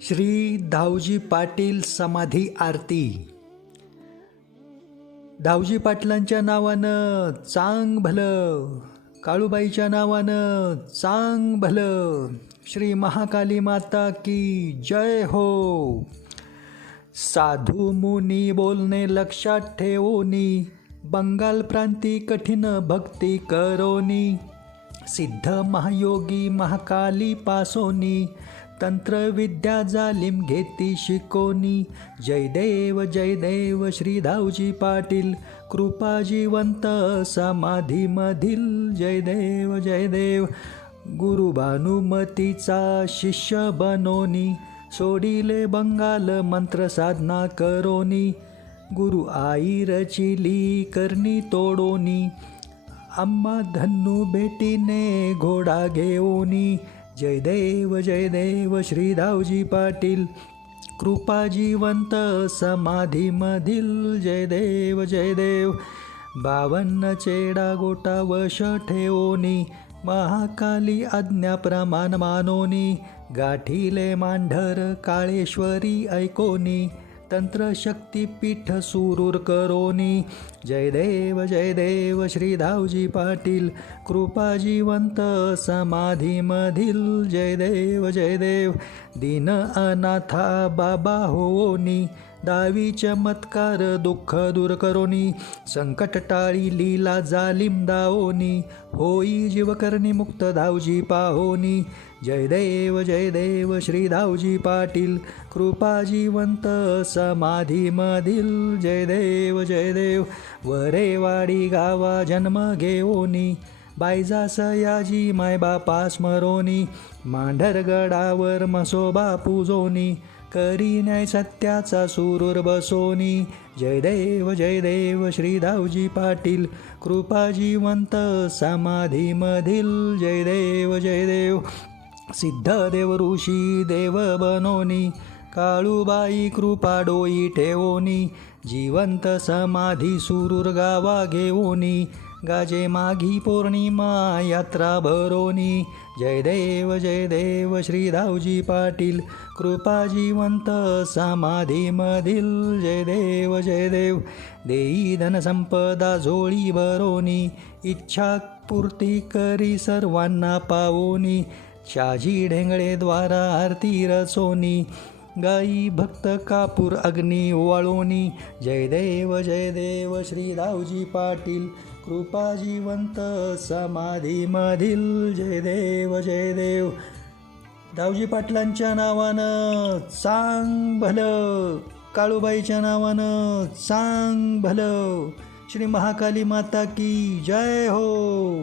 श्री धावजी पाटील समाधी आरती. धावजी पाटलांच्या नावानं चांग भलं काळूबाईच्या नावानं चांग भलं श्री महाकाली माता की जय हो. साधू मुनी बोलणे लक्षात ठेवोनी बंगाल प्रांती कठीण भक्ती करोनी सिद्ध महायोगी महाकाली पासोनी तंत्रविद्या जालिम घेती शिकोनी. जय देव जय देव श्री धावजी पाटील. कृपा जिवंत समाधीमधील. जय देव जय देव. गुरु भानुमतीचा शिष्य बनोनी. सोडिले बंगाल मंत्र साधना करोनी. गुरु आई रचिली करणी तोडोनी. अम्मा धन्नू भेटीने घोडा घेऊनी. जय देव जय देव श्री दावजी पाटील कृपा जिवंत समाधीमधील जय देव जय देव बावन्न चेडा गोटा वश ठेवोनी महाकाली आज्ञा प्रमाण मानोनी गाठीले मांढर काळेश्वरी ऐकोनी तंत्रशक्तीपीठ सुरूर करोनी. जय देव जय देव श्री धावजी पाटील. कृपा जिवंत समाधीमधील. जय देव जय देव. दीन अनाथा बाबा होनी. दावी चमत्कार दुःख दूर करोनी संकट टाळी लीला जालिम दाओनी होई जीवकर्णी मुक्त धावजी पाहोनी. जय देव जय देव श्री धावजी पाटील कृपा जिवंत समाधीमधील जय देव जय देव वरेवाडी गावा जन्म घेऊनी बायजा सयाजी मायबापा स्मरोनी मांढरगडावर मसोबा पूजोनी. करी न्याय सत्याचा सुरूर बसोनी. जय देव जय देव श्री पाटील. कृपा जिवंत समाधीमधील. जय देव जय देव. सिद्धदेव ऋषी देव बनोनी. काळूबाई कृपा डोई ठेवोनी. जिवंत समाधी सुरूर गावा घेऊनी. गाजे माघी पौर्णिमा यात्रा भरोनी. जय देव जय देव श्री धावजी पाटील. कृपा जिवंत समाधीमधील जय देव जय देव. देई धनसंपदा झोळी भरोनी. इच्छा पूर्ती करी सर्वांना पावोनी. शाजी ढेंगळे द्वारा आरती रचोनी. गाई भक्त कापूर अग्नी वाळोनी. जय देव जय देव श्री दावजी पाटील. कृपा जिवंत समाधीमधील जय देव जय देव. दावजी पाटलांच्या नावानं चांग भलं. काळूबाईच्या नावानं चांग भलं. श्री महाकाली माता की जय हो.